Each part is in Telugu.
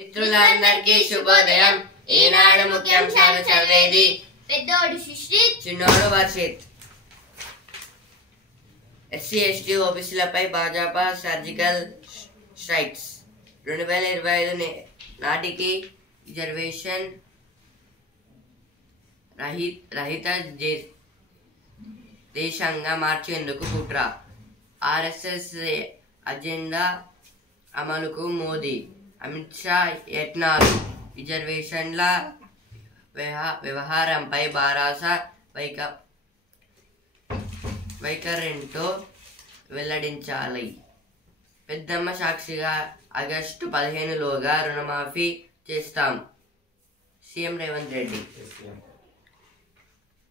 మిత్రులందరికీ శుభోదయం. ఈనాడు ముఖ్యాంశాలు చదివేది పెద్దోడు సుశ్రీత్, చిన్నోడు వర్షిత్. ఎస్సీ ఎస్టీ ఓబీసీలపై భాజపా సర్జికల్ స్ట్రైక్స్. 2025 నాటికి రిజర్వేషన్ రహిత దేశంగా మార్చేందుకు కుట్ర. ఆర్ఎస్ఎస్ అజెండా అమలుకు మోదీ, అమిత్ షా యత్నాలు. రిజర్వేషన్ల వ్యవహారంపై భారత వైఖరితో వెల్లడించాలి. పెద్దమ్మ సాక్షిగా ఆగస్టు 15లోగా రుణమాఫీ చేస్తాం. CM Revanth Reddy.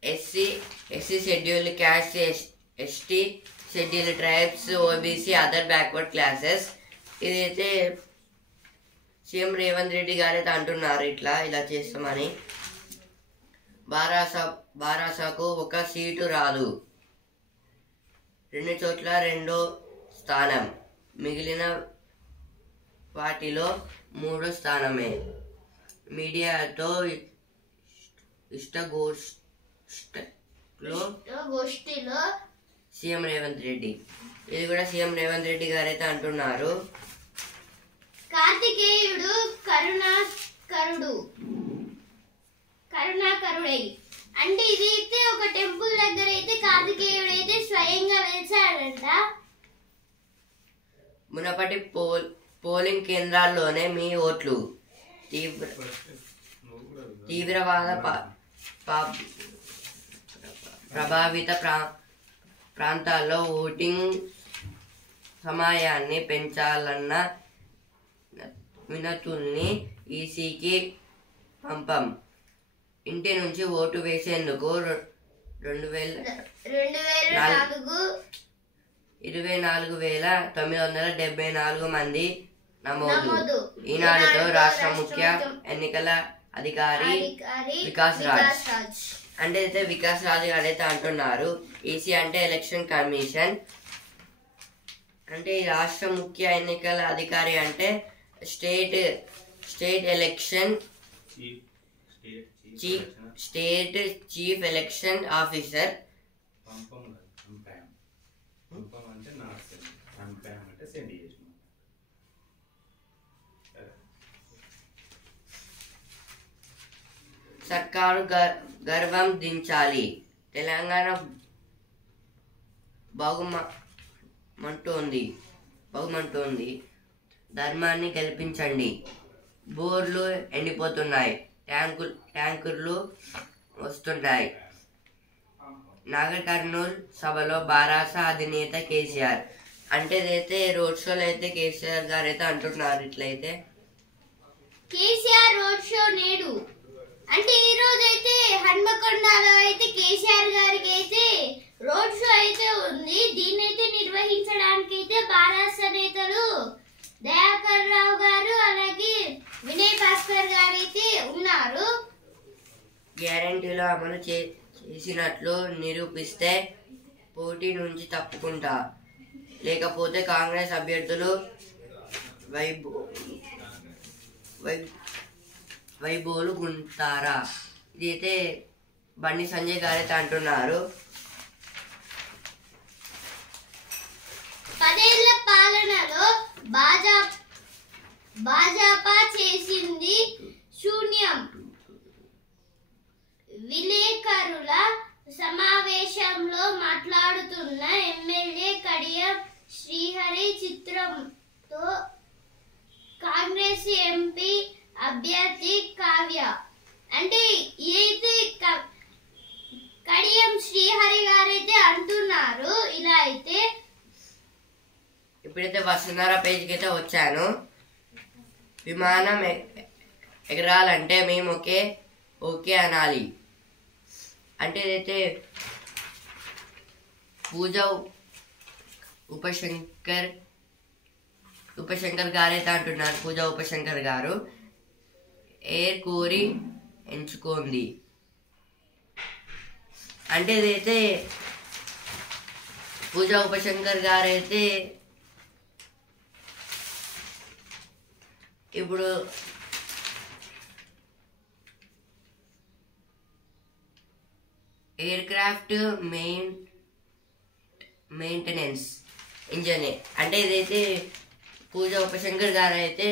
SC scheduled caste, ST scheduled tribes, OBC, other backward classes. ఇదైతే సీఎం రేవంత్ రెడ్డి గారైతే అంటున్నారు ఇలా చేస్తామని. బారాసాకు ఒక సీటు రాదు, 2 చోట్ల 2వ స్థానం, మిగిలిన వాటిలో 3వ స్థానమే. మీడియాతో గోష్ఠిలో సీఎం రేవంత్ రెడ్డి. ఇది కూడా సీఎం రేవంత్ రెడ్డి గారైతే అంటున్నారు. కార్తికేయుడు కరుణాకరుడై అంటే ఇది అయితే ఒక టెంపుల్ దగ్గర అయితే కార్తికేయుడు అయితే స్వయంగా వెలిసాడంట. మునపటి పోలింగ్ కేంద్రాల్లోనే మీ ఓట్లు. తీవ్రవాద ప్రభావిత ప్రాంతాల్లో ఓటింగ్ సమయాన్ని పెంచాలన్న వినతుల్ని ఈసీకి పంపం. ఇంటి నుంచి ఓటు వేసేందుకు 24,974 మంది నమోదు. ఈనాడుతో రాష్ట్ర ముఖ్య ఎన్నికల అధికారి వికాస్ రాజ్ అంటే వికాస్ రాజ్ గారైతే అంటున్నారు. ఈసీ అంటే ఎలక్షన్ కమిషన్. అంటే ఈ రాష్ట్ర ముఖ్య ఎన్నికల అధికారి అంటే state election chief election officer. సర్కారు గర్వం దించాలి. తెలంగాణ బాగుమంటోంది. ధర్మాన్ని కల్పించండి. బోర్లు ఎండిపోతున్నాయి, ట్యాంకర్లు వస్తున్నాయి. నాగర్ కర్నూల్ సభలో బారాస అధినేత కేసీఆర్ అంటే రోడ్ షోలో అయితే కేసీఆర్ గారు అయితే అంటున్నారు. ఇట్లయితే కేసీఆర్ రోడ్ షో నేడు అంటే ఈ రోజు అయితే హన్మకొండలో అయితే కేసీఆర్ గారికి అయితే రోడ్ షో అయితే ఉంది. దీన్ని అయితే నిర్వహించడానికి అయితే బారాస నేతలు దయాకర్ రావు గారు అలాగే వినయ్ భాస్కర్ గారు అయితే ఉన్నారు. గ్యారంటీలో అమలు చేసినట్లు నిరూపిస్తే పోటీ నుంచి తప్పుకుంటా, లేకపోతే కాంగ్రెస్ అభ్యర్థులు వైబోలు గుంటారా. ఇదైతే బండి సంజయ్ గారైతే అంటున్నారు. 10 ఏళ్ల పాలనలో భాజపా చేసింది శూన్యం. విలేకరుల సమావేశంలో మాట్లాడుతున్న ఎమ్మెల్యే కడియం శ్రీహరి చిత్రంతో కాంగ్రెస్ ఎంపీ అభ్యర్థి కావ్య అంటే ఇదైతే కడియం శ్రీహరి గారైతే అంటున్నారు. ఇలా అయితే ఇప్పుడైతే వసుంధర పేజ్కి అయితే వచ్చాను. విమానం ఎగరాలంటే మేము ఓకే అనాలి అంటే ఇదైతే పూజ ఉపశంకర్ గారైతే అంటున్నారు. పూజ ఉపశంకర్ గారు ఎయిర్ కోరి ఎంచుకోండి అంటే ఇదైతే పూజ ఉపశంకర్ గారైతే ఇప్పుడు ఎయిర్క్రాఫ్ట్ మెయింటెనెన్స్ ఇంజనీర్. అంటే ఇదైతే పూజ ఉపశంకర్ గారు అయితే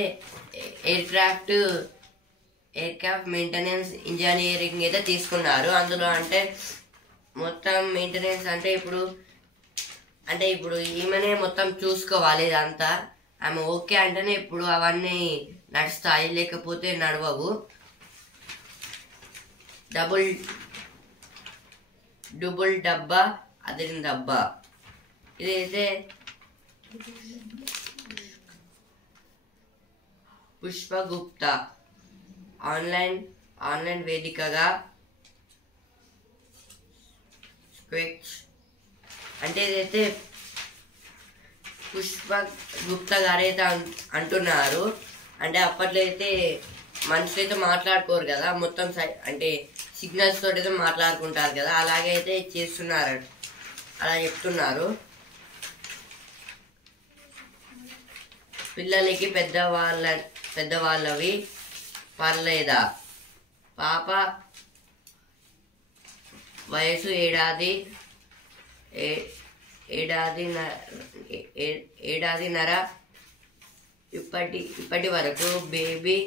ఎయిర్క్రాఫ్ట్ మెయింటెనెన్స్ ఇంజనీరింగ్ అయితే తీసుకున్నారు. అందులో అంటే మొత్తం మెయింటెనెన్స్ అంటే ఇప్పుడు ఈమెనే మొత్తం చూసుకోవాలి ఇదంతా. ఆమె ఓకే అంటేనే ఇప్పుడు అవన్నీ నడుస్తాయి, లేకపోతే నడవవు. డబుల్ డబ్బా అదిరిన డబ్బా. ఇదైతే పుష్పగుప్తా ఆన్లైన్ వేదికగా అంటే ఇదైతే పుష్ప గుప్తా గారైతే అంటున్నారు. అంటే అప్పట్లో అయితే మనుషులు అయితే మాట్లాడుకోరు కదా, మొత్తం అంటే సిగ్నల్స్ తోటి అయితే మాట్లాడుకుంటారు కదా, అలాగే అయితే చేస్తున్నారు, అలా చెప్తున్నారు. పిల్లలకి పెద్దవాళ్ళవి పర్లేదా? పాప వయసు ఏడాదిన్నర. ఇప్పటి వరకు బేబీ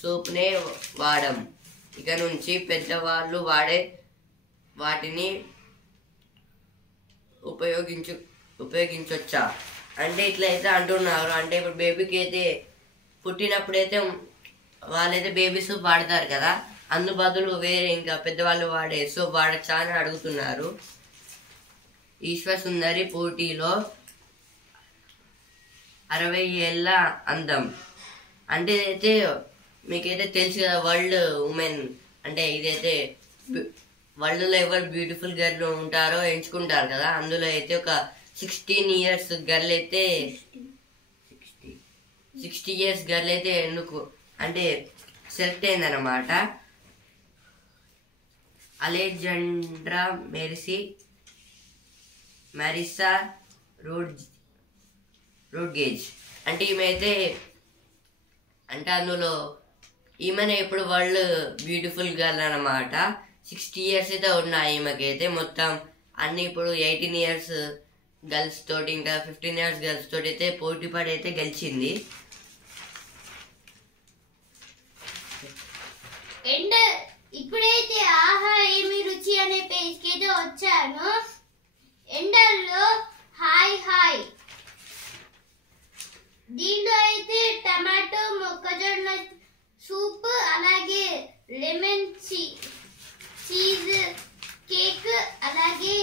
సోప్నే వాడం. ఇక నుంచి పెద్దవాళ్ళు వాడే వాటిని ఉపయోగించొచ్చా అంటే ఇట్లయితే అంటున్నారు. అంటే ఇప్పుడు బేబీకి అయితే పుట్టినప్పుడైతే వాళ్ళైతే బేబీ సోప్ వాడతారు కదా, అందు బదులు వేరే ఇంకా పెద్దవాళ్ళు వాడే సోప్ వాడచ్చా అని అడుగుతున్నారు. ఈశ్వసుందరి పోటీలో 60 ఏళ్ళ అందం. అంటే ఇదైతే మీకైతే తెలుసు కదా, వరల్డ్ ఉమెన్ అంటే ఇదైతే వరల్డ్లో ఎవరు బ్యూటిఫుల్ గర్ల్ ఉంటారో ఎంచుకుంటారు కదా, అందులో అయితే ఒక 16 ఇయర్స్ గర్ల్ అయితే 60 ఇయర్స్ గర్ల్ అయితే అంటే సెలెక్ట్ అయిందన్నమాట. అలెగ్జాండ్రా మెరిసా రోడ్గేజ్. అంటే ఈమె అయితే అంటే అందులో ఈమెనే ఇప్పుడు వరల్డ్ బ్యూటిఫుల్ గర్ల్ అన్నమాట. 60 ఇయర్స్ అయితే ఉన్నాయి ఈమెకైతే. మొత్తం అన్ని ఇప్పుడు 18 ఇయర్స్ గర్ల్స్ తోటి ఇంకా 15 ఇయర్స్ గర్ల్స్ తోటి అయితే పోటీ పడి అయితే గెలిచింది. అండ్ ఇప్పుడైతే ఆహా ఏమి రుచి అనే పేజ్కి అయితే వచ్చాను. ఎండల్లో హాయ్ దీంట్లో అయితే టమాటో మొక్కజొన్న సూప్, అలాగే లెమన్ చీజ్ కేక్, అలాగే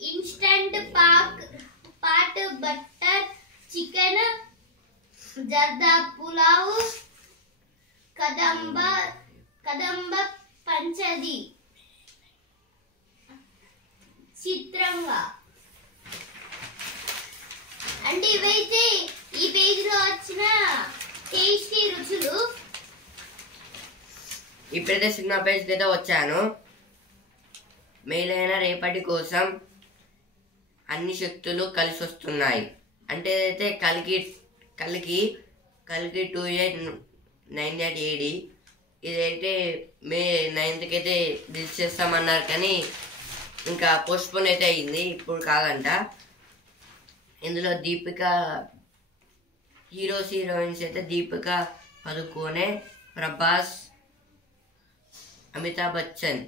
instant pot butter chicken, zarda pulao, కదంబ పంచది చిత్రంగా. అంటే ఇవైతే ఈ పేజ్ లో వచ్చిన టేస్టీ రుచులు. ఇప్పుడైతే సినిమా పేజ్ అయితే వచ్చాను. మేలైన రేపటి కోసం అన్ని శక్తులు కలిసి వస్తున్నాయి. అంటే అయితే కలికి 2898 AD. ఇదైతే మే 9th అయితే రిలీజ్ చేస్తామన్నారు, కానీ ఇంకా పోస్ట్పోన్ అయితే అయింది, ఇప్పుడు కాదంట. ఇందులో హీరోయిన్స్ అయితే దీపిక పదుకోనే, ప్రభాస్, అమితాబ్ బచ్చన్.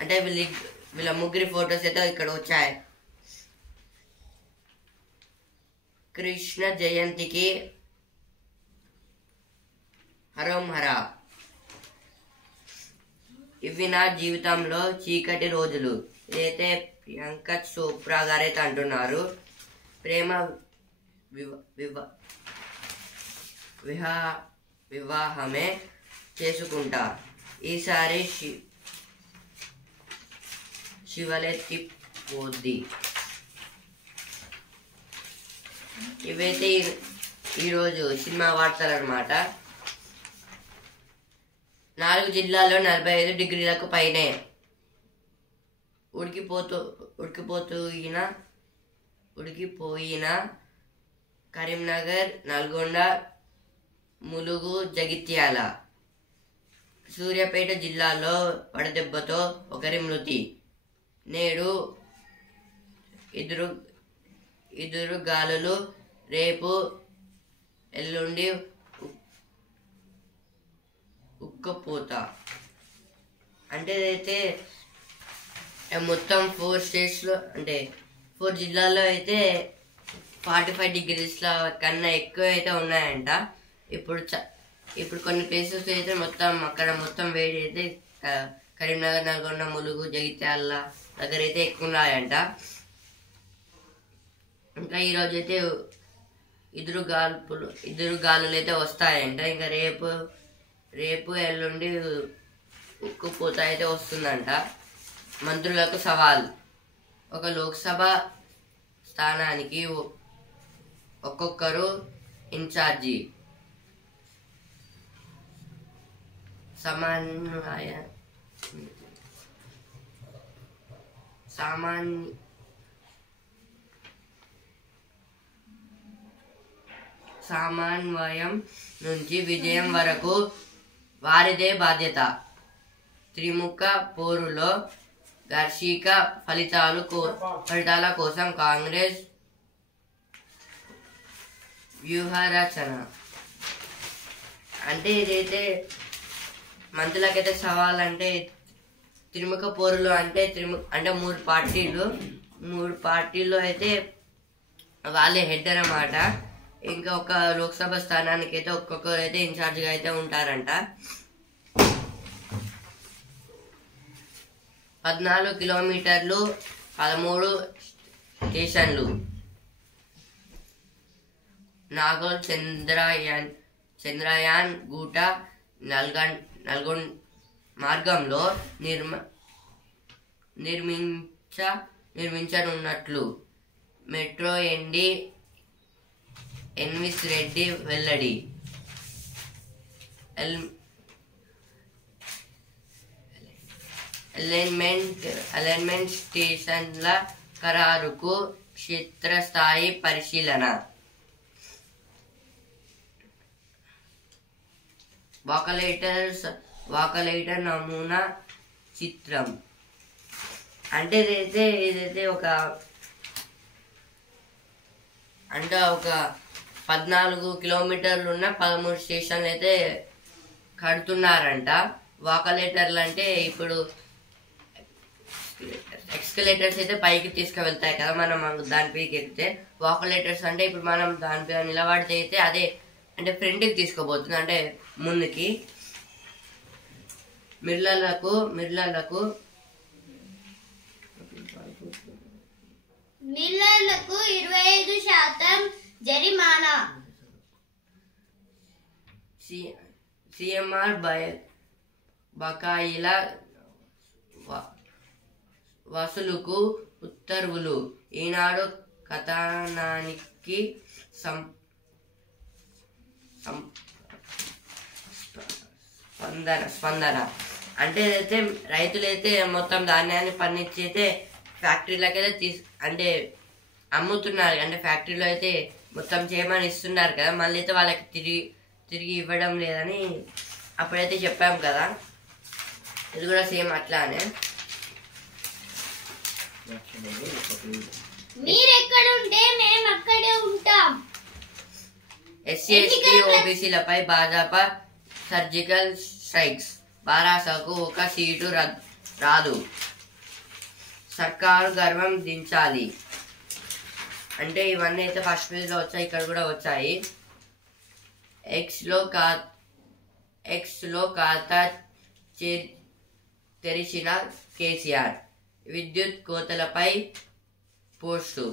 అంటే వీళ్ళ ముగ్గురి ఫొటోస్ అయితే ఇక్కడ వచ్చాయి. కృష్ణ జయంతికి హరం హరా. ఇవి నా జీవితంలో చీకటి రోజులు. ఇదైతే ప్రియాంక చోప్రా గారైతే అంటున్నారు. ప్రేమ వివాహమే చేసుకుంటా, ఈసారి శివలెత్తిపోద్ది. ఇవైతే ఈరోజు సినిమా వార్తలు అన్నమాట. 4 జిల్లాల్లో 45 డిగ్రీలకు పైనే ఉడికిపోయిన కరీంనగర్, నల్గొండ, ములుగు, జగిత్యాల. సూర్యాపేట జిల్లాలో వడదెబ్బతో ఒకరి మృతి. నేడు ఎదురు గాలులు, రేపు ఎల్లుండి ఉక్కపోత. అంటే అయితే మొత్తం 4 స్టేట్స్లో అంటే 4 జిల్లాల్లో అయితే 45 డిగ్రీస్ల కన్నా ఎక్కువ అయితే ఉన్నాయంట. ఇప్పుడు కొన్ని ప్లేసెస్ అయితే అక్కడ మొత్తం వేడి అయితే కరీంనగర్, నల్గొండ, ములుగు, జగిత్యాల దగ్గర అయితే ఎక్కువ ఉన్నాయంట. ఇంకా ఈరోజు అయితే ఎదురు గాలులు అయితే వస్తాయంట. ఇంకా రేపు ఎల్లుండి ఉక్కుపోత అయితే వస్తుందంట. మంత్రులకు సవాల్. ఒక లోక్సభ స్థానానికి ఒక్కొక్కరు ఇన్ఛార్జి. సమన్వయం నుంచి విజయం వరకు వారిదే బాధ్యత. త్రిముఖ పోరులో ఘర్షిక ఫలితాల కోసం కాంగ్రెస్ వ్యూహరచన. అంటే ఇదైతే మంత్రులకైతే సవాల్. అంటే త్రిముఖ పోరులో అంటే మూడు పార్టీలు అయితే వాళ్ళే హెడ్ అన్నమాట. ఇంకా ఒక లోక్సభ స్థానానికి అయితే ఒక్కొక్కరు అయితే ఇన్ఛార్జిగా అయితే ఉంటారంట. 14 కిలోమీటర్లు, 13 స్టేషన్లు. నాగోల్ చంద్రయాన్ గూట నల్గొండ మార్గంలో నిర్మించనున్నట్లు మెట్రో ఎండి ఎన్విస్ రెడ్డి వెల్లడి. అలైన్మెంట్ స్టేషన్ల ఖరారుకు క్షేత్రస్థాయి పరిశీలన. వాకలైటర్ నమూనా చిత్రం. అంటే ఇదైతే ఒక 14 కిలోమీటర్లు ఉన్న 13 స్టేషన్లు అయితే కడుతున్నారంట. వాకలేటర్లు అంటే ఇప్పుడు ఎక్స్కలేటర్స్ అయితే పైకి తీసుకువెళ్తాయి కదా, మనం దానిపైకి ఎక్కితే. వాకలేటర్స్ అంటే ఇప్పుడు మనం దానిపై నిలబడితే అయితే అదే అంటే ఫ్రంట్కి తీసుకోబోతుంది, అంటే ముందుకి. మిర్లలకు 25% జరిమానా. సిఎంఆర్ బకాయిల వసూలుకు ఉత్తర్వులు. ఈనాడు కథనానికి స్పందన. అంటే అయితే రైతులైతే మొత్తం ధాన్యాన్ని పండించి అయితే ఫ్యాక్టరీలకైతే అంటే అమ్ముతున్నారు. అంటే ఫ్యాక్టరీలో అయితే మొత్తం చేయమని ఇస్తున్నారు కదా, మళ్ళీ అయితే వాళ్ళకి తిరిగి ఇవ్వడం లేదని అప్పుడైతే చెప్పాం కదా. ఇది కూడా సేమ్ అట్లానే. మీరెక్కడుంటే మేము అక్కడే ఉంటాం. ఎస్సీ ఎస్టీ ఓబీసీలపై భాజపా సర్జికల్ స్ట్రైక్స్. బారాసకు ఒక సీటు రాదు. సర్కారు గర్వం దించాలి. అంటే ఇవన్నీ అయితే ఫస్ట్ పేజ్ లో వచ్చాయి, ఇక్కడ కూడా వచ్చాయి. ఎక్స్ లో ఖాతా తెరిచిన కేసీఆర్. విద్యుత్ కోతలపై పోస్టు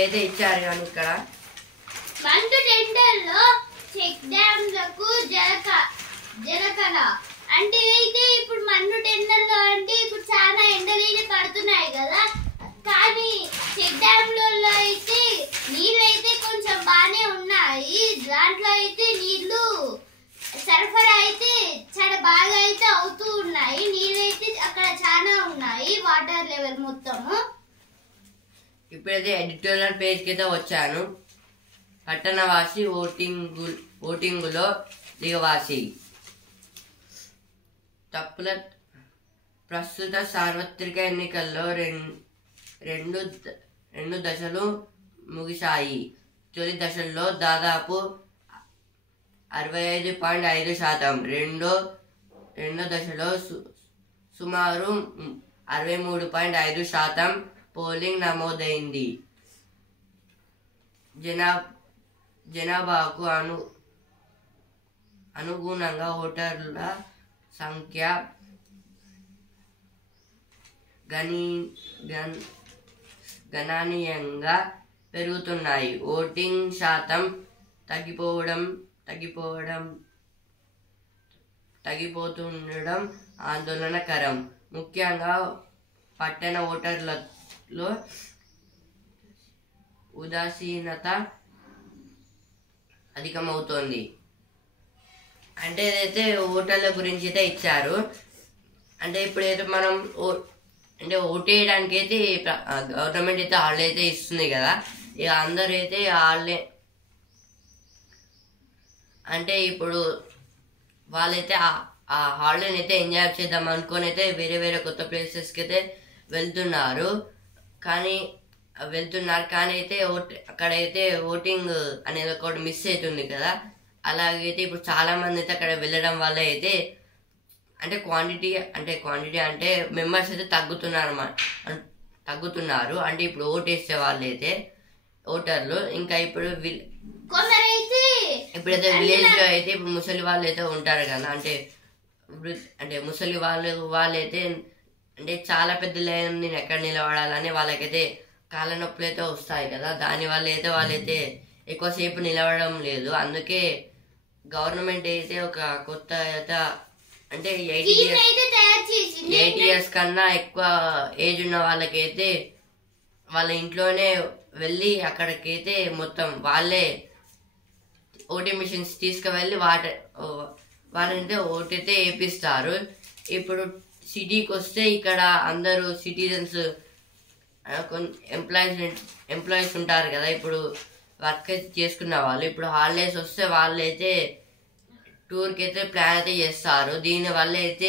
అయితే ఇచ్చారు. కానీ ఇక్కడ మంతు టెండర్లో చెక్ డ్యామ్లకు జరకల. అంటే అయితే ఇప్పుడు మన్ను టెండర్లో అంటే ఇప్పుడు చాలా ఎండలు పడుతున్నాయి కదా, కానీ చెక్ డ్యామ్లలో అయితే నీళ్ళైతే కొంచెం బాగానే ఉన్నాయి. దాంట్లో అయితే నీళ్లు సరఫరా అయితే చాలా బాగా అయితే అవుతూ ఉన్నాయి. నీళ్ళైతే అక్కడ చాలా ఉన్నాయి, వాటర్ లెవెల్ మొత్తము. ఇప్పుడైతే ఎడిటోరియల్ పేజ్ కింద వచ్చాను. పట్టణవాసి ఓటింగులో దిగవాసి. తప్పుల ప్రస్తుత సార్వత్రిక ఎన్నికల్లో రెండు దశలు ముగిశాయి. తొలి దశలో దాదాపు 65.5%, రెండో దశలో సుమారు 63.5% పోలింగ్ నమోదైంది. జనాభాకు అనుగుణంగా ఓటర్ల సంఖ్య గణనీయంగా పెరుగుతున్నాయి. ఓటింగ్ శాతం తగ్గిపోతుండడం ఆందోళనకరం. ముఖ్యంగా పట్టణ ఓటర్లలో ఉదాసీనత అధికమవుతోంది. అంటే ఏదైతే ఓటర్ల గురించి అయితే ఇచ్చారు, అంటే ఇప్పుడైతే మనం ఓటేయడానికి అయితే గవర్నమెంట్ అయితే హాలిడే అయితే ఇస్తుంది కదా. ఇక అందరూ అయితే హాలిడే అంటే ఇప్పుడు వాళ్ళైతే ఆ హాలిడేని అయితే ఎంజాయ్ చేద్దాం అనుకొని అయితే వేరే వేరే కొత్త ప్లేసెస్కి అయితే వెళ్తున్నారు. కానీ అయితే అక్కడైతే ఓటింగ్ అనేది ఒకటి మిస్ అవుతుంది కదా. అలాగైతే ఇప్పుడు చాలా మంది అయితే అక్కడ వెళ్ళడం వల్ల అయితే అంటే క్వాంటిటీ అంటే మెంబర్స్ అయితే తగ్గుతున్నారు. అంటే ఇప్పుడు ఓటేసే వాళ్ళు అయితే ఓటర్లు ఇంకా ఇప్పుడైతే విలేజ్ లో అయితే ఇప్పుడు ముసలి వాళ్ళు అయితే ఉంటారు కదా. అంటే ముసలి వాళ్ళైతే అంటే చాలా పెద్ద లైన్ నేను ఎక్కడ నిలబడాలని వాళ్ళకైతే కాళ్ళ నొప్పులు అయితే వస్తాయి కదా. దానివల్ల అయితే వాళ్ళైతే ఎక్కువసేపు నిలబడడం లేదు. అందుకే గవర్నమెంట్ అయితే ఒక కొత్త అంటే 80 years కన్నా ఎక్కువ ఏజ్ ఉన్న వాళ్ళకైతే వాళ్ళ ఇంట్లోనే వెళ్ళి అక్కడికైతే మొత్తం వాళ్ళే ఓటింగ్ మిషన్స్ తీసుకువెళ్ళి వాళ్ళైతే ఓటైతే వేపిస్తారు. ఇప్పుడు సిటీకి వస్తే ఇక్కడ అందరూ సిటిజన్స్ ఎంప్లాయీస్ ఉంటారు కదా. ఇప్పుడు వర్క్ అయితే చేసుకున్న వాళ్ళు ఇప్పుడు హాలిడేస్ వస్తే వాళ్ళైతే టూర్కి అయితే ప్లాన్ అయితే చేస్తారు. దీనివల్ల అయితే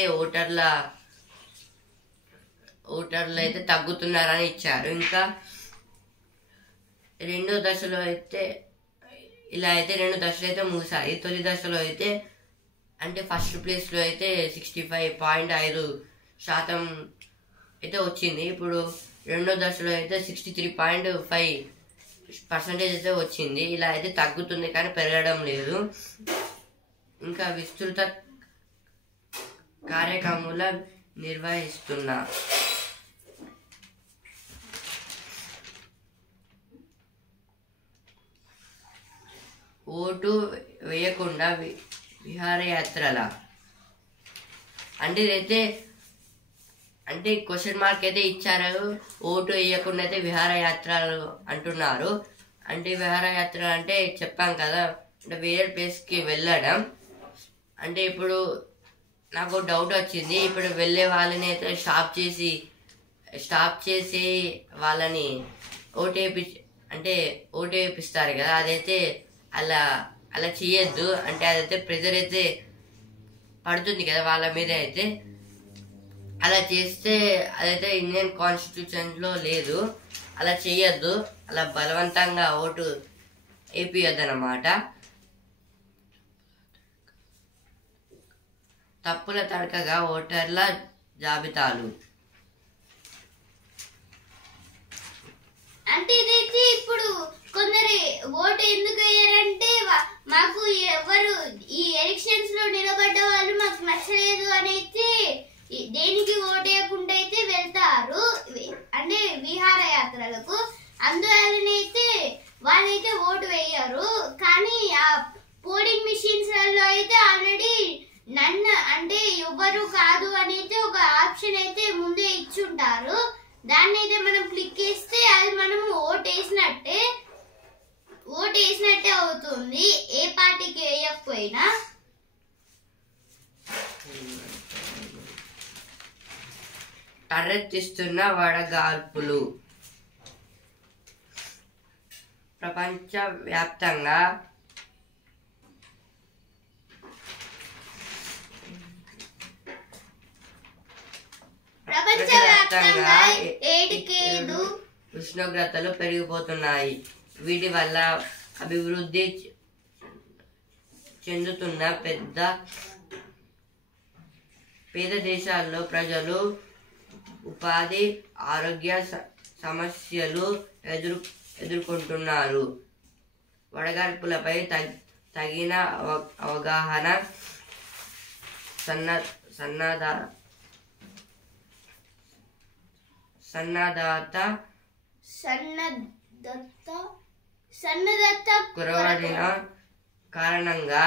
ఓటర్లు అయితే తగ్గుతున్నారని ఇచ్చారు. ఇంకా రెండో దశలో అయితే ఇలా అయితే 2 దశలు అయితే ముగిశాయి. తొలి దశలో అయితే అంటే ఫస్ట్ ప్లేస్లో అయితే 65.5% అయితే వచ్చింది. ఇప్పుడు రెండో దశలో అయితే 63.5% అయితే వచ్చింది. ఇలా అయితే తగ్గుతుంది కానీ పెరగడం లేదు. ఇంకా విస్తృత కార్యక్రమాల నిర్వహిస్తున్నా. ఓటు వేయకుండా విహారయాత్రల అంటే ఇదైతే అంటే క్వశ్చన్ మార్క్ అయితే ఇచ్చారు. ఓటు వేయకుండా అయితే విహారయాత్రలు అంటున్నారు. అంటే విహారయాత్ర అంటే చెప్పాం కదా, అంటే వేరే ప్లేస్కి వెళ్ళడం. అంటే ఇప్పుడు నాకు డౌట్ వచ్చింది. ఇప్పుడు వెళ్ళే వాళ్ళని అయితే స్టాప్ చేసి వాళ్ళని ఓటు వేపిస్తారు కదా. అదైతే అలా చేయొద్దు. అంటే అదైతే ప్రెజర్ అయితే పడుతుంది కదా వాళ్ళ మీద. అయితే అలా చేస్తే అదైతే ఇండియన్ కాన్స్టిట్యూషన్లో లేదు. అలా చేయొద్దు. అలా బలవంతంగా ఓటు వేపియొద్దు అన్నమాట. తప్పుల తడకగా ఓటర్ల జాబితాలు అంటే ఇదైతే ఇప్పుడు కొందరు ఓటు ఎందుకు వేయరంటే మాకు ఎవరు ఈ ఎలక్షన్స్ లో నిలబడ్డ వాళ్ళు మాకు నచ్చలేదు అని అయితే దేనికి ఓటు వేయకుండా అయితే వెళ్తారు అంటే విహారయాత్రలకు. అందువల్లనైతే వాళ్ళైతే ఓటు వేయరు. కానీ ఆ పోలింగ్ మిషన్స్ లో అయితే ఆల్రెడీ నన్ను అంటే ఎవ్వరు కాదు అని అయితే ఒక ఆప్షన్ అయితే ముందే ఇచ్చుంటారు. దాన్ని అయితే మనం క్లిక్ చేస్తే అది మనము ఓటు వేసినట్టే అవుతుంది, ఏ పార్టీకి వేయకపోయినా. తలెత్తిస్తున్న వడగాల్పులు. ప్రపంచవ్యాప్తంగా 7 ఉష్ణోగ్రతలు పెరిగిపోతున్నాయి. వీటి వల్ల అభివృద్ధి చెందుతున్న పేద దేశాల్లో ప్రజలు ఉపాధి, ఆరోగ్య సమస్యలు ఎదుర్కొంటున్నారు. వడగాడ్పులపై తగిన అవగాహన, సన్నద్ధత కురవడిన కారణంగా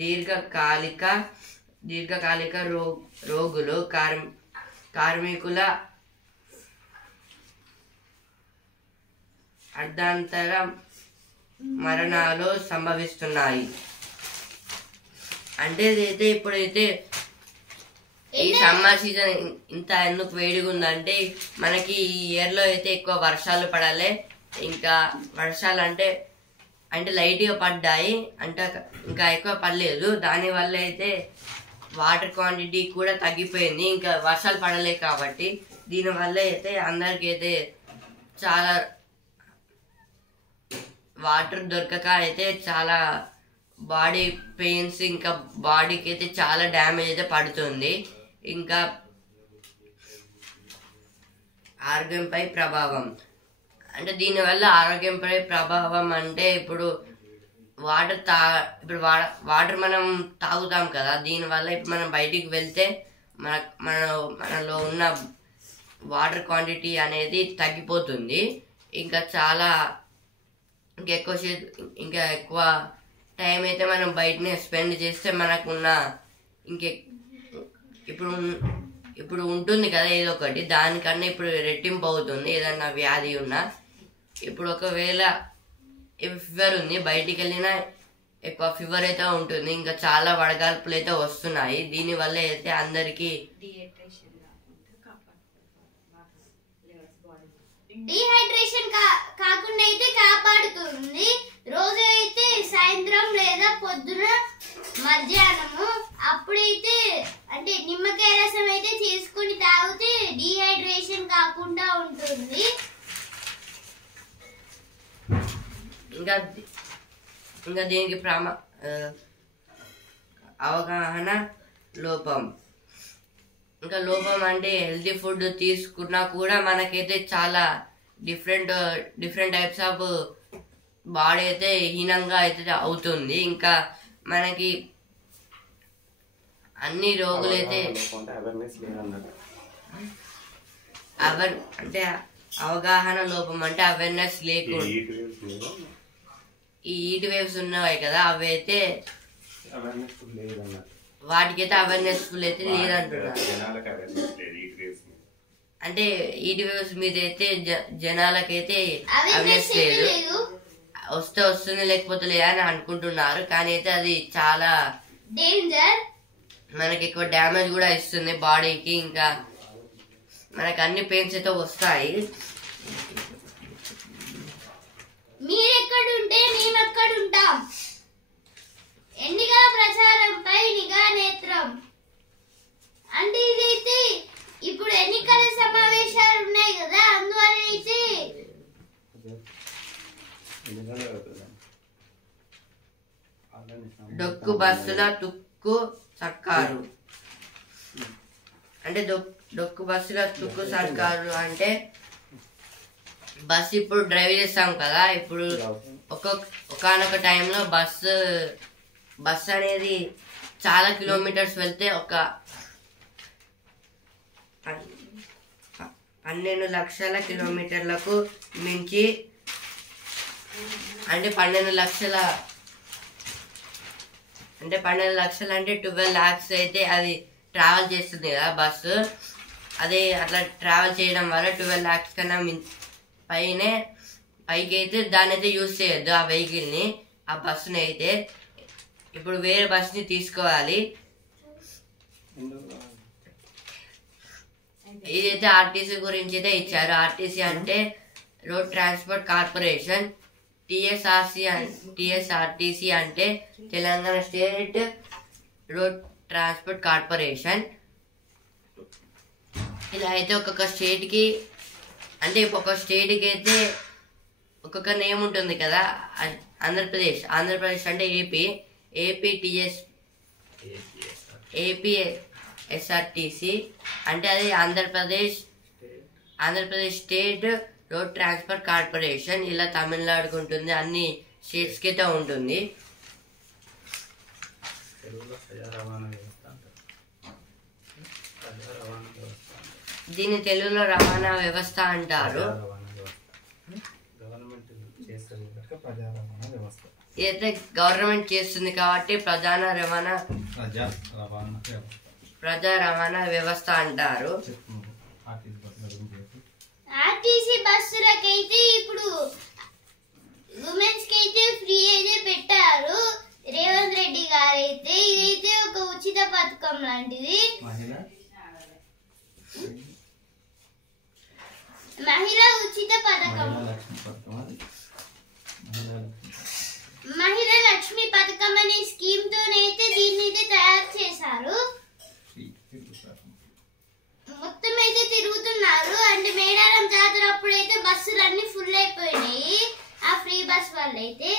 దీర్ఘకాలిక రోగులు, కార్మికుల అర్ధాంతర మరణాలు సంభవిస్తున్నాయి. అంటే ఇప్పుడైతే ఈ సమ్మర్ సీజన్ ఇంత ఎందుకు వేడిగా ఉందంటే మనకి ఈ ఇయర్ లో అయితే ఎక్కువ వర్షాలు పడాలి. ఇంకా వర్షాలు అంటే లైట్ గా పడ్డాయి, అంటే ఇంకా ఎక్కువ పడలేదు. దానివల్ల అయితే వాటర్ క్వాంటిటీ కూడా తగ్గిపోయింది. ఇంకా వర్షాలు పడలే కాబట్టి దీనివల్ల అయితే అందరికైతే చాలా వాటర్ దొరకక అయితే చాలా బాడీ పెయిన్స్, ఇంకా బాడీకి అయితే చాలా డ్యామేజ్ అయితే పడుతుంది. ఇంకా ఆరోగ్యంపై ప్రభావం అంటే దీనివల్ల ఆరోగ్యంపై ప్రభావం అంటే ఇప్పుడు వాటర్ మనం తాగుతాం కదా, దీనివల్ల ఇప్పుడు మనం బయటికి వెళ్తే మనలో ఉన్న వాటర్ క్వాంటిటీ అనేది తగ్గిపోతుంది. ఇంకా ఎక్కువ టైం అయితే మనం బయటనే స్పెండ్ చేస్తే మనకున్న ఇప్పుడు ఉంటుంది కదా ఏదో ఒకటి, దానికన్నా ఇప్పుడు రెట్టింపు అవుతుంది. ఏదన్నా వ్యాధి ఉన్నా ఇప్పుడు ఒకవేళ ఫీవర్ ఉంది, బయటికి వెళ్ళినా ఎక్కువ ఫీవర్ అయితే ఉంటుంది. ఇంకా చాలా వడగాల్పులు అయితే వస్తున్నాయి. దీనివల్ల అయితే అందరికీ డిహైడ్రేషన్ కాకుండా అయితే కాపాడుతుంది. రోజు అయితే సాయంత్రం లేదా పొద్దున మధ్యాహ్నము అప్పుడైతే అంటే నిమ్మకాయ రసం అయితే చేసుకుని తాగితే డిహైడ్రేషన్ కాకుండా ఉంటుంది. ఇంకా దీనికి అవగాహన లోపం. ఇంకా లోపం అంటే హెల్తీ ఫుడ్ తీసుకున్నా కూడా మనకైతే చాలా డిఫరెంట్ టైప్స్ ఆఫ్ బాడీ అయితే హీనంగా అయితే అవుతుంది. ఇంకా మనకి అన్ని రోగులు అయితే అంటే అవగాహన లోపం అంటే అవేర్నెస్ లేకుండా ఈ హీట్ వేవ్స్ ఉన్నాయి కదా, అవి అయితే వాటికైతే అవేర్నెస్ ఫుల్ అయితే లేదంటున్నారు. అంటే హీట్ వేవ్స్ మీద అయితే జనాలకైతే అవేర్నెస్ లేదు. వస్తుంది లేకపోతే లేదా అని అనుకుంటున్నారు. కానీ అయితే అది చాలా డేంజర్, మనకి ఎక్కువ డ్యామేజ్ కూడా ఇస్తుంది బాడీకి. ఇంకా మనకి అన్ని పెయిన్స్ అయితే వస్తాయి. మీరెక్కడుంటే మేమెక్కడుంటాం. ఎన్నికల ప్రచారంపై నిఘా నేత్రం అంటే ఇదైతే ఇప్పుడు ఎన్నికల సమావేశాలు ఉన్నాయి కదా, అందువల్ల అయితే డొక్కు బస్సుల తుక్కు సర్కారు అంటే డొక్కు బస్సుల తుక్కు సర్కారు అంటే బస్సు ఇప్పుడు డ్రైవ్ చేస్తాం కదా, ఇప్పుడు ఒకానొక టైంలో బస్సు అనేది చాలా కిలోమీటర్స్ వెళ్తే ఒక 12 లక్షల కిలోమీటర్లకు మించి అంటే 12 లక్షలు అంటే 12 lakhs అయితే అది ట్రావెల్ చేస్తుంది కదా బస్సు. అదే అట్లా ట్రావెల్ చేయడం వల్ల 12 lakhs కన్నా పైకి అయితే దాన్ని అయితే యూజ్ చేయొద్దు ఆ వెహికల్ని, ఆ బస్సుని అయితే. ఇప్పుడు వేరే బస్సుని తీసుకోవాలి. ఇదైతే ఆర్టీసీ గురించి అయితే ఇచ్చారు. ఆర్టీసీ అంటే రోడ్ ట్రాన్స్పోర్ట్ కార్పొరేషన్. టిఎస్ఆర్టీసీ అంటే Telangana state road transport corporation. ఇలా అయితే ఒక్కొక్క స్టేట్కి అంటే ఒక్కొక్క స్టేట్కి అయితే ఒక్కొక్క నేమ్ ఉంటుంది కదా. ఆంధ్రప్రదేశ్ అంటే ఏపీఎస్ఆర్టీసీ అంటే అది Andhra Pradesh state road transport corporation. ఇలా తమిళనాడుకు ఉంటుంది, అన్ని స్టేట్స్కి అయితే ఉంటుంది. దీన్ని తెలుగులో రవాణా వ్యవస్థ అంటారు. ఇదైతే గవర్నమెంట్ చేస్తుంది కాబట్టి ప్రజా రవాణా వ్యవస్థ అంటారు. ఆర్టీసీ బస్సులకైతే ఇప్పుడు ఉమెన్స్ కి అయితే ఫ్రీ అయితే పెట్టారు రేవంత్ రెడ్డి గారు అయితే. ఇదైతే ఒక ఉచిత పథకం లాంటిది. మహిళా ఉచిత పథకం, మహిళా లక్ష్మి పథకం అనే స్కీమ్ తోనైతే దీన్ని అయితే తయారు చేశారు. మొత్తం అయితే తిరుగుతున్నారు. అంటే మేడారం జాతర అప్పుడైతే బస్సులు అన్ని ఫుల్ అయిపోయినాయి ఆ ఫ్రీ బస్ వల్ల అయితే.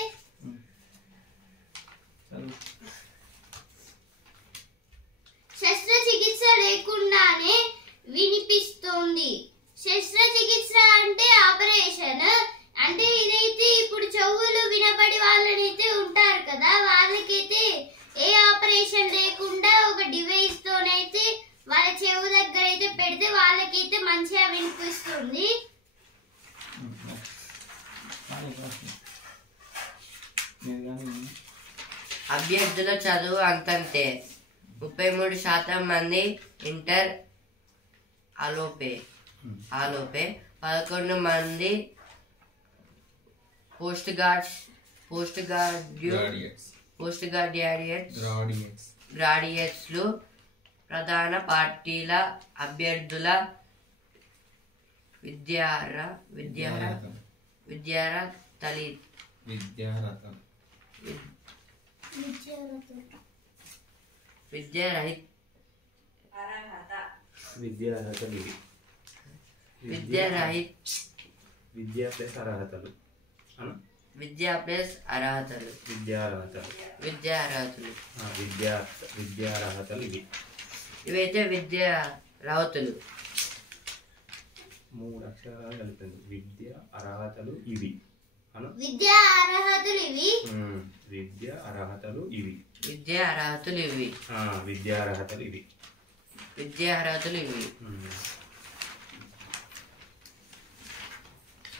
శస్త్రచికిత్స లేకుండానే వినిపిస్తుంది. శస్త్రచికిత్స అంటే ఆపరేషన్. అంటే ఇదైతే ఇప్పుడు చెవులు వినపడి వాళ్ళనైతే ఉంటారు కదా, వాళ్ళకైతే ఏ ఆపరేషన్ లేకుండా ఒక డివైస్ తోనైతే వాళ్ళ చెవు దగ్గర అయితే పెడితే వాళ్ళకైతే మంచిగా వినిపిస్తుంది. అభ్యర్థుల చదువు అంతంతే. 33% మంది ఇంటర్ ఆలోపే. 11 మంది పోస్ట్ గ్రాడ్యుయేట్స్లు ప్రధాన పార్టీల అభ్యర్థుల విద్యా ప్లస్ అర్హతలు ఇవైతే విద్యా అర్హతలు 3 అక్షరాలు కలిపింది. విద్యా అర్హతలు ఇవి. విద్యా అర్హతలు ఇవి.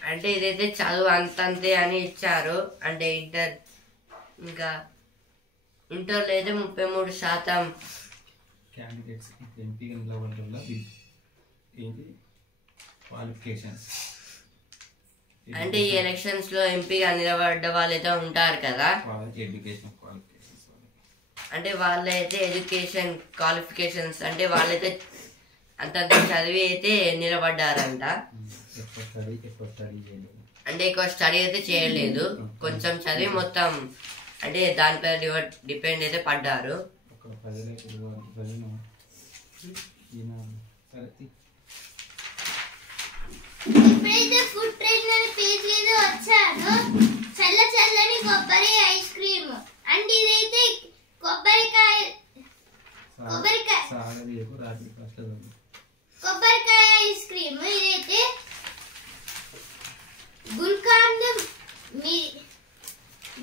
అంటే ఇదైతే చదువు అంతంతే అని ఇచ్చారు. అంటే ఇంటర్లో అయితే 33% క్యాండిడేట్స్ ఎంపిక నిలబడటంలో క్వాలిఫికేషన్స్. అంటే ఈ ఎలక్షన్స్ లో ఎంపీగా నిలబడ్డ వాళ్ళైతే ఉంటారు కదా, అంటే వాళ్ళైతే ఎడ్యుకేషన్ క్వాలిఫికేషన్స్ అంటే వాళ్ళైతే అంత చదివి అయితే నిలబడ్డారంట. అంటే ఎక్కువ స్టడీ అయితే చేయలేదు, కొంచెం చదివి మొత్తం అంటే దానిపై డిపెండ్ అయితే పడ్డారు. ఇప్పుడైతే ఫుడ్ ట్రెండ్ అనే పేజ్ ఏదో వచ్చాను. చల్లని కొబ్బరి ఐస్ క్రీమ్. అంటే ఇదైతే కొబ్బరికాయ ఐస్ క్రీమ్. ఇదైతే గుల్కాంద్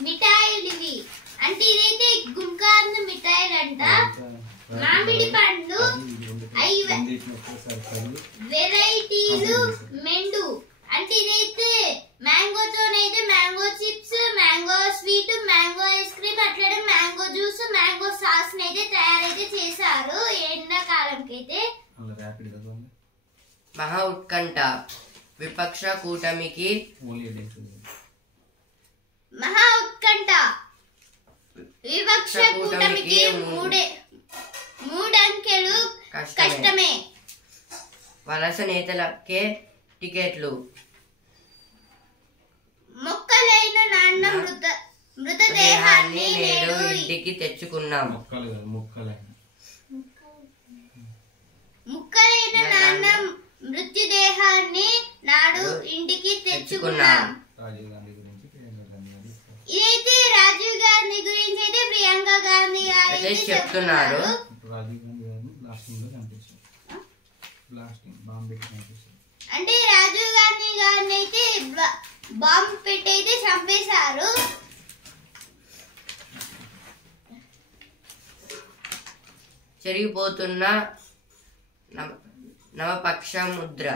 మిఠాయిలు ఇవి. అంటే ఇదైతే గుల్కాంద్ మిఠాయిలు అంట. మామిడి పండు వెరైటీలు మెండు. అంటే ఇదైతే మ్యాంగోతోనైతే mango chips, mango sweet, mango ice cream, అట్లనే మ్యాంగో జ్యూస్, మ్యాంగో సాస్ అయితే తయారైతే చేశారు ఎండాకాలంకి అయితే. మహా ఉత్కంఠ విపక్ష కూటమికి మూడంకెలు కష్టమే. వలస నేతలకే టికెట్లు. మొక్కలైన నాన్న మృతదేహాన్ని నేడు ఇంటికి తెచ్చుకున్నాం. ముక్కలైన నాన్న మృత్యుదేహాన్ని నాడు ఇంటికి తెచ్చుకున్నాం. రాజీవ్ గాంధీ గురించి ప్రియాంక గాంధీ గారు ఇదైతే రాజీవ్ గాంధీ గురించి అయితే ప్రియాంక గాంధీ గారు అయితే చెప్తున్నారు. రాజీవ్ గాంధీ గారిని బ్లాస్టింగ్ లో చంపేశారు. బ్లాస్టింగ్ బాంబు పెట్టి చంపేశారు. అంటే రాజీవ్ గాంధీ గారిని అయితే బాంబు పెట్టి అయితే చంపేశారు. చెరిగిపోతున్న నవపక్ష ముద్ర.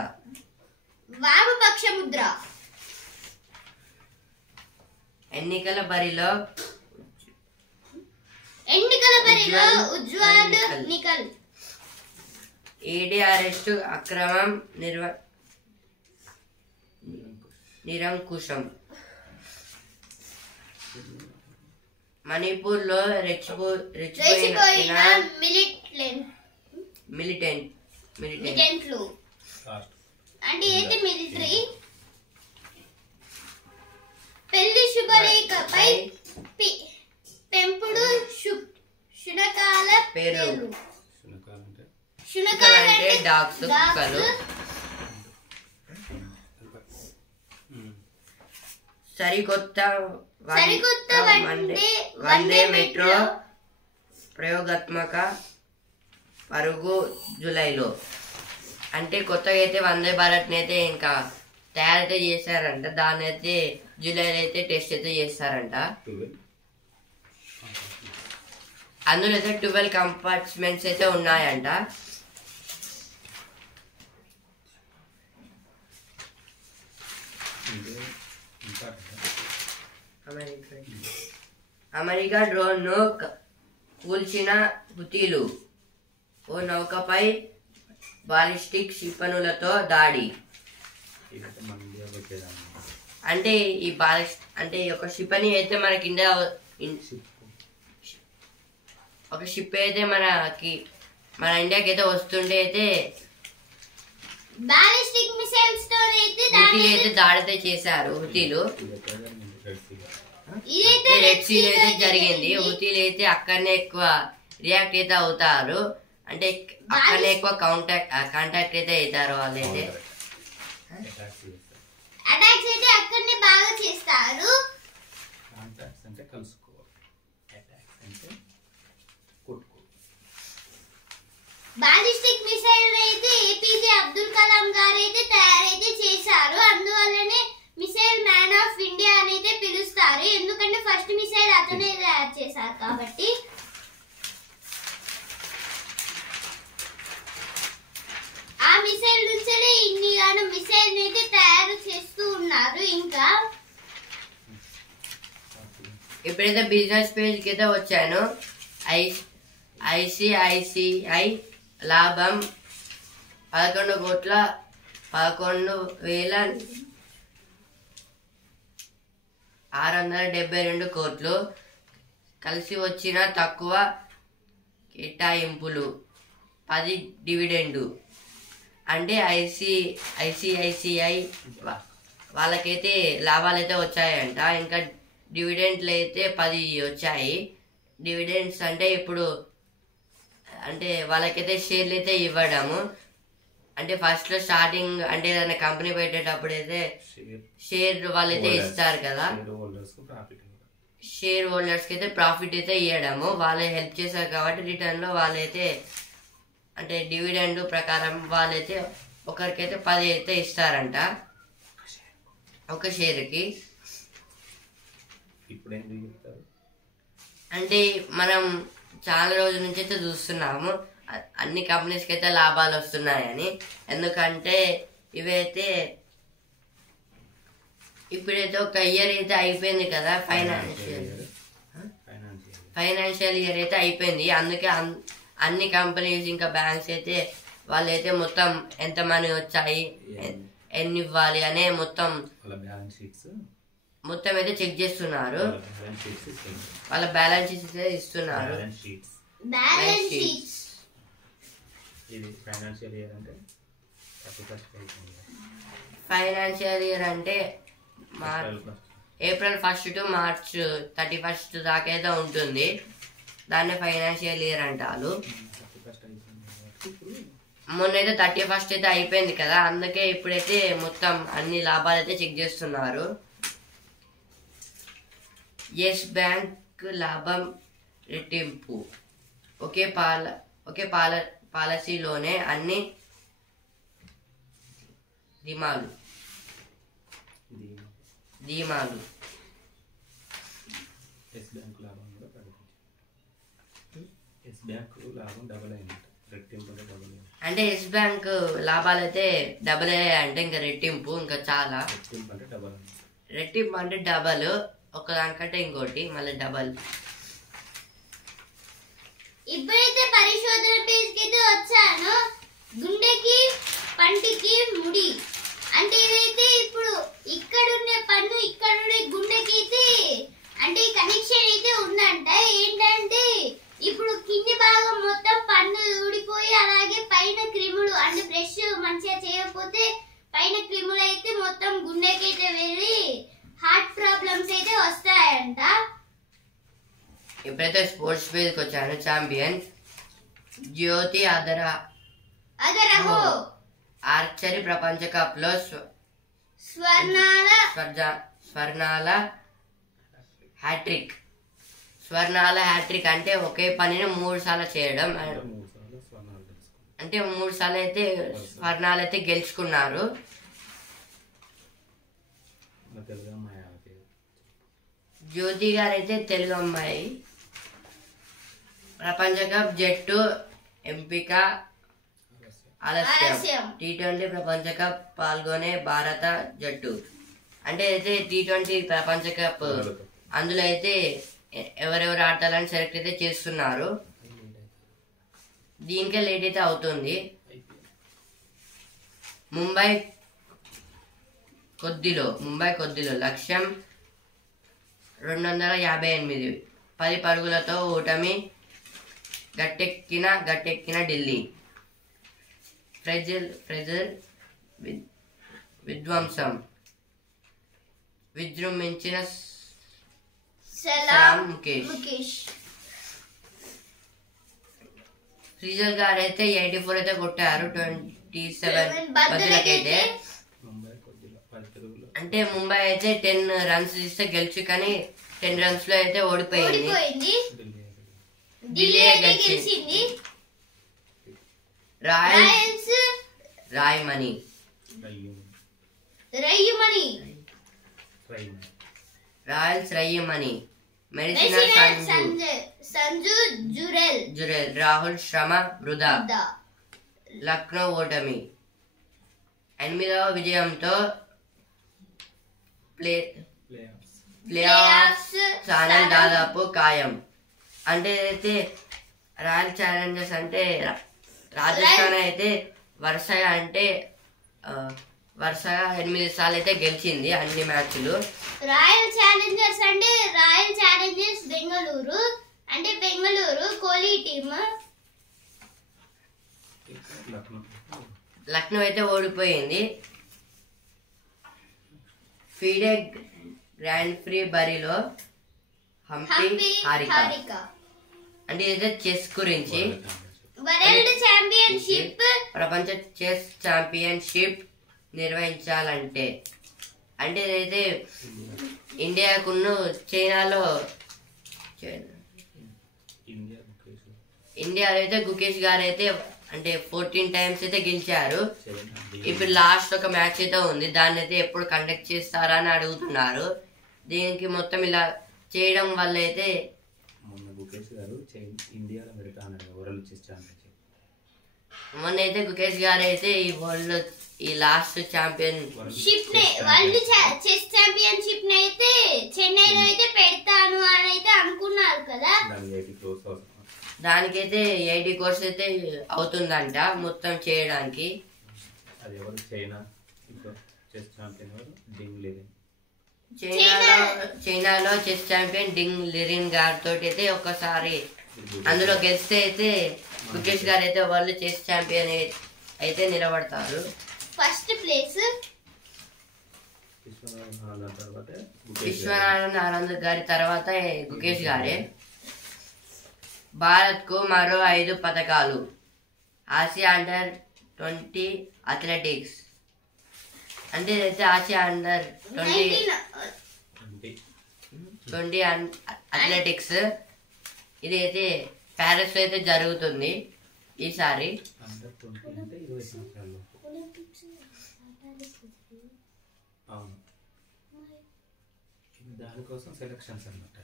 వామపక్ష ముద్ర. ఎన్నికల బరిలో ఉజ్వల్ నికల్. ఈడీ అరెస్టు అక్రమం నిరంకుశం. మణిపూర్ లో రెచ్చిపోయిన మిలిటెంట్లు అంటే ఏంటి మిలిటరీ. పెళ్లి శుభలేఖపై పెంపుడు శునకాల పేర్లు. శునకాలంటే డాగ్స్, కుక్కలు. సరికొత్త వందే మెట్రో ప్రయోగాత్మక పరుగు జూలైలో. అంటే కొత్తగా అయితే వందే భారత్ ని అయితే ఇంకా తయారైతే చేశారంట. దాన్ని అయితే జూలైలో అయితే టెస్ట్ అయితే చేస్తారంట. అందులో అయితే 12 కంపార్ట్మెంట్స్ అయితే ఉన్నాయంట. అమెరికా డ్రోన్ ను కూల్చిన హుతీలు. ఓ నౌకపై బాలిస్టిక్ క్షిపణులతో దాడి. అంటే ఈ అంటే ఒక క్షిపణి అయితే మనకి ఒక షిప్ అయితే మన ఇండియాకి అయితే వస్తుంటే అయితే బాలిస్టిక్ మిసైల్స్ తో అయితే దాడి చేశారు హుతీలు. రెడ్ సీ అయితే జరిగింది. హుతీలు అయితే అక్కడనే ఎక్కువ రియాక్ట్ అయితే అవుతారు. అంటే అక్కడనే ఎక్కువ కాంటాక్ట్ అయితే అవుతారు. వాళ్ళైతే అటాక్స్ అయితే అక్కడనే బాగా చేస్తారు. బాలిస్టిక్ మిసైల్ అయితే ఏపీజే అబ్దుల్ కలాం గారు అయితే తయారైతే చేశారు. అందువల్లనే మిసైల్ మ్యాన్ ఆఫ్ ఇండియా అని అయితే పిలుస్తారు. ఎందుకంటే ఫస్ట్ మిసైల్ అతనే తయారు చేశారు కాబట్టి. ఆ మిసైల్ నుంచే ఇండియాను మిసైల్ అయితే తయారు చేస్తూ ఉన్నారు. ఇంకా ఇప్పుడైతే బిజినెస్ పేజ్ కి అయితే వచ్చాను. ఐసిఐసిఐ లాభం 11,672 కోట్లు. కలిసి వచ్చిన తక్కువ కేటాయింపులు 10 డివిడెండు. అంటే ఐసిఐసిఐ వాళ్ళకైతే లాభాలు అయితే వచ్చాయంట. ఇంకా డివిడెంట్లు అయితే 10 వచ్చాయి. డివిడెండ్స్ అంటే ఇప్పుడు అంటే వాళ్ళకైతే షేర్లు అయితే ఇవ్వడము. అంటే ఫస్ట్ లో స్టార్టింగ్ అంటే ఏదైనా కంపెనీ పెట్టేటప్పుడు అయితే షేర్ వాళ్ళైతే ఇస్తారు కదా. షేర్ హోల్డర్స్ కి అయితే ప్రాఫిట్ అయితే ఇవ్వడము. వాళ్ళే హెల్ప్ చేశారు కాబట్టి రిటర్న్ లో వాళ్ళైతే అంటే డివిడెండ్ ప్రకారం వాళ్ళైతే ఒకరికైతే 10 అయితే ఇస్తారంట ఒక షేర్కి. అంటే మనం చాలా రోజుల నుంచి అయితే చూస్తున్నాము అన్ని కంపెనీస్కి అయితే లాభాలు వస్తున్నాయని. ఎందుకంటే ఇవైతే ఇప్పుడైతే ఒక ఇయర్ అయితే అయిపోయింది కదా, ఫైనాన్షియల్ ఇయర్ అయితే అయిపోయింది. అందుకే అన్ని కంపెనీస్ ఇంకా బ్యాంక్స్ అయితే వాళ్ళైతే మొత్తం ఎంత మనీ వచ్చాయి, ఎన్ని ఇవ్వాలి అనే మొత్తం అయితే చెక్ చేస్తున్నారు. వాళ్ళ బ్యాలెన్స్ షీట్స్ ఇస్తున్నారు. ఫైనాన్షియల్ ఇయర్ అంటే ఏప్రిల్ 1 టు మార్చ్ 31 దాకా అయితే ఉంటుంది. దాన్ని ఫైనాన్షియల్ ఇయర్ అంటారు. మొన్నైతే 31st అయితే అయిపోయింది కదా, అందుకే ఇప్పుడైతే మొత్తం అన్ని లాభాలు అయితే చెక్ చేస్తున్నారు. ఎస్ బ్యాంక్ లాభం రెట్టింపు. ఒకే పాలసీలోనే అన్ని ధీమాలు. ఎస్ బ్యాంక్ లాభం కూడా ప్రకటించింది. ఎస్ బ్యాంక్ లాభం డబల్ అయింది, రెట్టింపు డబల్ అయింది. అంటే ఎస్ బ్యాంక్ లాభాలు అయితే డబుల్ అయ్యాయి అంటే ఇంకా రెట్టింపు ఇంకా చాలా. రెట్టింపు అంటే డబల్ అయింది. రెట్టింపు అంటే డబల్, ఒకదానికంటే ఇంకోటి మళ్ళీ డబల్. ఇప్పుడైతే పరిశోధన పేజ్కి అయితే వచ్చాను. గుండెకి పంటికి ముడి అంటే ఇదైతే ఇప్పుడు ఇక్కడ ఉండే పన్ను ఇక్కడ ఉండే గుండెకి అయితే అంటే ఈ కనెక్షన్ అయితే ఉందంట. ఏంటంటే ఇప్పుడు కింది భాగం మొత్తం పన్ను ఊడిపోయి అలాగే పైన క్రిములు అంటే బ్రష్ మంచిగా చేయకపోతే పైన క్రిములు అయితే మొత్తం గుండెకి అయితే వెళ్ళి హార్ట్ ప్రాబ్లమ్స్ అయితే వస్తాయంట. ఇప్పుడైతే స్పోర్ట్స్ పేజ్కి వచ్చాను. ఛాంపియన్ జ్యోతి అదరహో ఆర్చరీ ప్రపంచ కప్ లో స్వర్ణాల హ్యాట్రిక్. స్వర్ణాల హ్యాట్రిక్ అంటే ఒకే పనిని 3 సార్లు చేయడం. అంటే 3 సార్లు అయితే స్వర్ణాలు అయితే గెలుచుకున్నారు. జ్యోతి గారు అయితే తెలుగు అమ్మాయి. ప్రపంచ కప్ జట్టు ఎంపిక ఆలస్యం. T20 ప్రపంచ కప్ పాల్గొనే భారత జట్టు. అంటే అయితే T20 ప్రపంచ కప్ అందులో అయితే ఎవరెవరు ఆడతారని సెలెక్ట్ అయితే చేస్తున్నారు. దీనికే లేట్ అయితే అవుతుంది. ముంబై కొద్దిలో లక్ష్యం 258, 10 పరుగులతో ఓటమి. గట్టెక్కిన ఢిల్లీ. ఫ్రెజర్ విధ్వంసం. విజృంభించిన ముఖేష్. ఫ్రీజల్ గారు అయితే 84 అయితే కొట్టారు 27 బదులకైతే. అంటే ముంబై అయితే 10 రన్స్ ఇస్తే గెలిచి కానీ 10 రన్స్ లో అయితే ఓడిపోయింది. ఢిల్లీ గెలిచింది. రాయల్స్ రయ్యమణి. మెరిసిన సంజు జురెల్. రాహుల్ శ్రమ వృధా. లక్నో ఓటమి. 8వ విజయంతో ప్లే ఆఫ్స్ ఛానల్ దాదాపు ఖాయం. అంటే అయితే రాయల్ ఛాలెంజర్స్ అంటే రాజస్థాన్ అయితే వరుసగా 8 సార్లు అయితే గెలిచింది అన్ని మ్యాచ్లు. రాయల్ ఛాలెంజర్స్ బెంగళూరు అంటే బెంగళూరు కోహ్లీ టీమ్. లక్నో అయితే ఓడిపోయింది. ఫీడే గ్రాండ్ ప్రీ బరిలో హంపి హారిక. అంటే ఇదైతే చెస్ గురించి. వరల్డ్ ఛాంపియన్షిప్ ప్రపంచ చెస్ ఛాంపియన్షిప్ నిర్వహించాలంటే అంటే ఇదైతే ఇండియాకును చైనాలో ఇండియాలో అయితే గుకేష్ గారు అయితే అంటే 14 times అయితే గెలిచారు. ఇప్పుడు లాస్ట్ ఒక మ్యాచ్ అయితే ఉంది, దాన్ని అయితే ఎప్పుడు కండక్ట్ చేస్తారా అని అడుగుతున్నారు. దీనికి మొత్తం ఇలా చేయడం వల్ల అయితే మొన్న అయితే గుకేష్ గారు అయితే ఈ last championship world chess championship ని అయితే చెన్నైలో అయితే పెడతాను అని అయితే అనుకున్నారు కదా. దానికైతే 80 crores అయితే అవుతుందంట మొత్తం చేయడానికి. చైనాలో చెస్ ఛాంపియన్ డింగ్ లిరిన్ గారితో అయితే ఒకసారి అందులో గెలిస్తే అయితే గుకేష్ గారు అయితే వరల్డ్ చెస్ ఛాంపియన్ అయితే నిలబడతారు. ఫస్ట్ ప్లేస్ విశ్వనాథన్ ఆనంద్ గారి తర్వాత గుకేష్ గారే. భారత్ కు మరో 5 పతకాలు. Asia under 20 athletics. అంటే ఇదైతే ఆసియా అండర్ 20 అథ్లెటిక్స్. ఇదైతే ప్యారిస్ లో అయితే జరుగుతుంది ఈసారి. అండర్ 20 అంటే 20 సంవత్సరాలు. అవును, దానికోసం సెలక్షన్స్ అన్నమాట.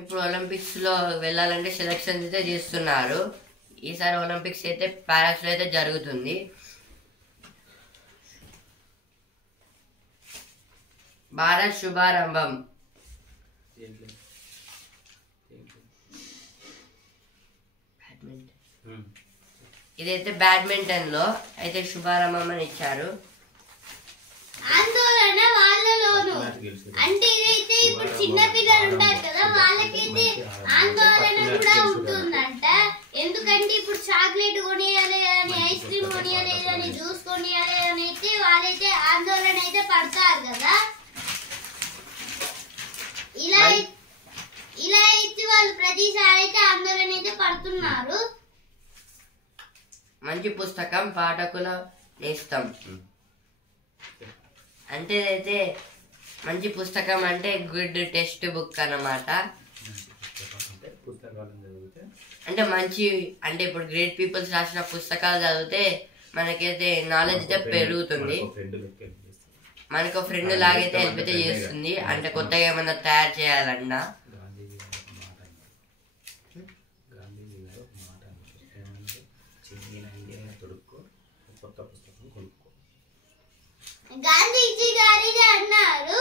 ఇప్పుడు ఒలింపిక్స్ లో వెళ్ళాలంటే సెలక్షన్స్ అయితే చేస్తున్నారు. ఈసారి ఒలింపిక్స్ అయితే ప్యారిస్ లో అయితే జరుగుతుంది. భారత్ శుభారంభం. ఇదైతే బ్యాడ్మింటన్ లో అయితే శుభారంభం అని ఇచ్చారు. ఆందోళన వాళ్ళలోను. అంటే ఇదైతే ఇప్పుడు చిన్న పిల్లలు ఉంటారు కదా, వాళ్ళకైతే ఆందోళన కూడా ఉంటుందంట. ఎందుకంటే ఇప్పుడు చాక్లెట్ కొనియాలి అని, ఐస్ క్రీమ్ కొనియాలి అని, జ్యూస్ కొనియాలి అని అయితే వాళ్ళైతే ఆందోళన అయితే పడతారు కదా. ఇలా అయితే వాళ్ళు ప్రతిసారి అయితే ఆందోళన అయితే పడుతున్నారు. మంచి పుస్తకం పాఠకుల నేస్తం. అంటే ఇదైతే మంచి పుస్తకం అంటే గుడ్ టెక్స్ట్ బుక్ అన్నమాట. అంటే మంచి అంటే ఇప్పుడు గ్రేట్ పీపుల్స్ రాసిన పుస్తకాలు చదివితే మనకైతే నాలెడ్జ్ అయితే పెరుగుతుంది. మనకు ఫ్రెండ్ లాగైతే హెల్ప్ అయితే చేస్తుంది. అంటే కొత్తగా ఏమన్నా తయారు చేయాలన్నా. గాంధీజీ గారిగా అన్నారు,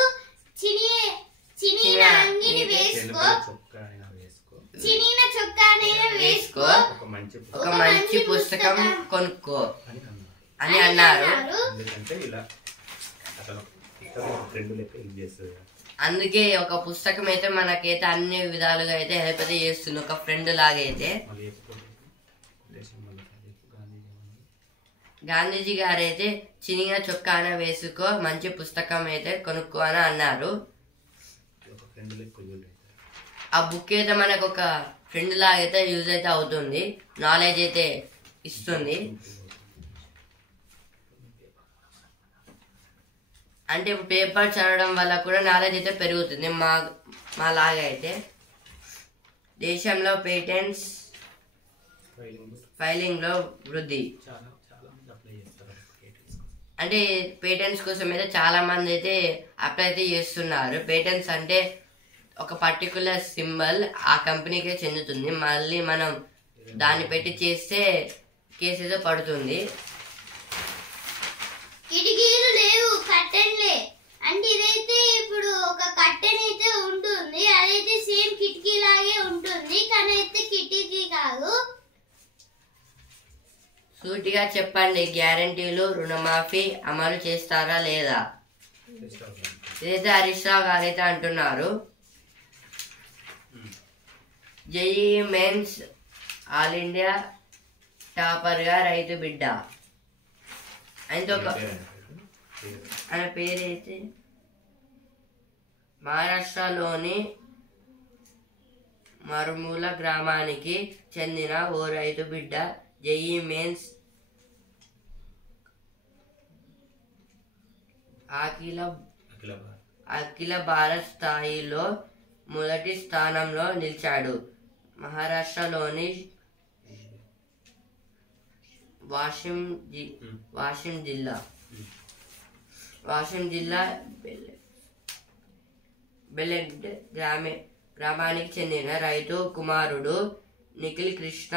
చినిన అంగిని వేసుకో, చినిన చొక్కానైనా వేసుకో, ఒక మంచి పుస్తకం కొనుక్కో అని అన్నారు. అందుకే ఒక పుస్తకం అయితే మనకైతే అన్ని విధాలుగా అయితే హెల్ప్ అయితే చేస్తుంది, ఒక ఫ్రెండ్ లాగా అయితే. గాంధీజీ గారు అయితే చినిగిన చొక్కాన వేసుకో, మంచి పుస్తకం అయితే కొనుక్కో అని అన్నారు. ఆ బుక్ అయితే మనకు ఒక ఫ్రెండ్ లాగా అయితే యూజ్ అయితే అవుతుంది, నాలెడ్జ్ అయితే ఇస్తుంది. అంటే ఇప్పుడు పేపర్ చదవడం వల్ల కూడా నాలెడ్జ్ అయితే పెరుగుతుంది మా లాగా అయితే. దేశంలో పేటెంట్స్ ఫైలింగ్ లో వృద్ధి. అంటే పేటెంట్స్ కోసం అయితే చాలా మంది అయితే అప్లై అయితే చేస్తున్నారు. పేటెంట్స్ అంటే ఒక పర్టికులర్ సింబల్ ఆ కంపెనీకే చెందుతుంది, మళ్ళీ మనం దాన్ని పెట్టి చేస్తే కేసు అయితే పడుతుంది. కిటికీలు లేవు, కట్టెన్లే. అంటే ఇదైతే ఇప్పుడు ఒక కట్టెన్ అయితే ఉంటుంది, అదైతే సేమ్ కిటికీ లాగే ఉంటుంది, కానీ అయితే కిటికీ కాదు. సూటిగా చెప్పండి, గ్యారంటీలు రుణమాఫీ అమలు చేస్తారా లేదా? ఇదైతే హరీష్ రావు గారు అయితే అంటున్నారు. JEE mains all India topper గా రైతు బిడ్డ. అయితే ఒక ఆయన పేరైతే మహారాష్ట్రలోని మరుమూల గ్రామానికి చెందిన ఓ రైతు బిడ్డ జేఈ మెయిన్స్ అఖిల భారత్ స్థాయిలో మొదటి స్థానంలో నిలిచాడు. మహారాష్ట్రలోని వాషిం జిల్లా బెలెడ్ గ్రామానికి చెందిన రైతు కుమారుడు నిఖిల్ కృష్ణ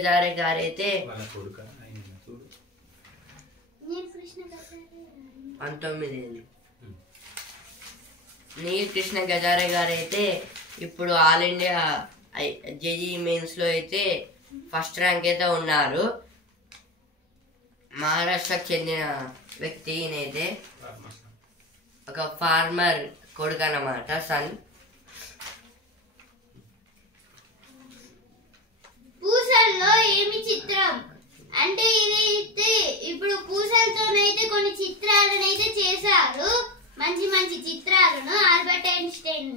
గజారే గారైతే 19 ఏళ్ళు. నీల్ కృష్ణ గజారే గారైతే ఇప్పుడు ఆల్ ఇండియా జేఈ మెయిన్స్ లో అయితే ఫస్ట్ ర్యాంక్ అయితే ఉన్నారు. మహారాష్ట్రకు చెందిన వ్యక్తి ఈయనైతే ఒక ఫార్మర్ కొడుకు అన్నమాట, సన్. పూసల్లో ఏమి చిత్రం అంటే ఇదైతే ఇప్పుడు పూసలతోనైతే కొన్ని చిత్రాలను అయితే చేశారు, మంచి మంచి చిత్రాలను. ఆల్బర్ట్ ఐన్స్టైన్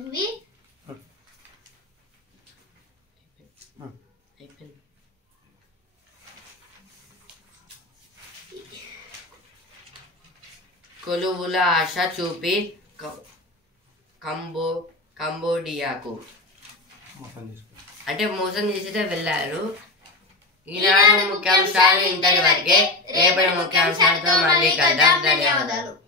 అయిపోయింది. కొలువుల ఆశ చూపి కంబోడియాకు మోసం చేసుకో. అంటే మోసం చేసితే వెళ్ళారు. ఈనాడు ముఖ్యాంశాలు ఇంతటి వరకే. రేపటి ముఖ్యాంశాలతో మళ్ళీ కలుద్దాం. ధన్యవాదాలు.